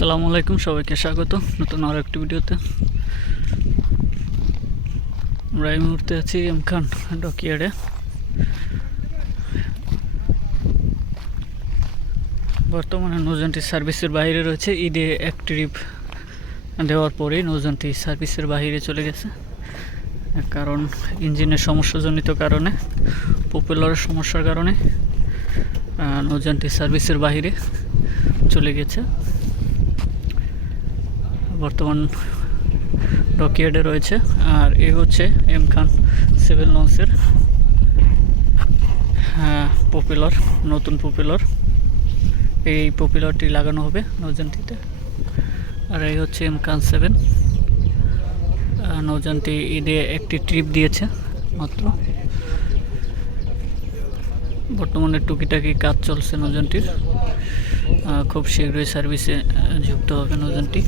আসসালামু আলাইকুম, সবাইকে স্বাগত নতুন আরও একটি ভিডিওতে। আমরা এই মুহূর্তে আছি এম খান ডকইয়ার্ডে। বর্তমানে নৌযানটি সার্ভিসের বাইরে রয়েছে। ঈদে এক ট্রিপ দেওয়ার পরেই নৌযানটি সার্ভিসের বাইরে চলে গেছে, কারণ ইঞ্জিনের সমস্যাজনিত কারণে, প্রপেলারের সমস্যার কারণে নৌযানটি সার্ভিসের বাইরে চলে গেছে। বর্তমান ডকইয়ার্ডে রয়েছে। আর এই হচ্ছে এম খান সিভিল লঞ্চের পপুলার, নতুন পপুলার। এই পপুলারটি লাগানো হবে নৌযানটিতে। আর এই হচ্ছে এম খান 7। নৌযানটি ঈদে একটি ট্রিপ দিয়েছে মাত্র। বর্তমানে টুকিটাকি কাজ চলছে নৌযানটির। খুব শীঘ্রই সার্ভিসে যুক্ত হবে নৌযানটি।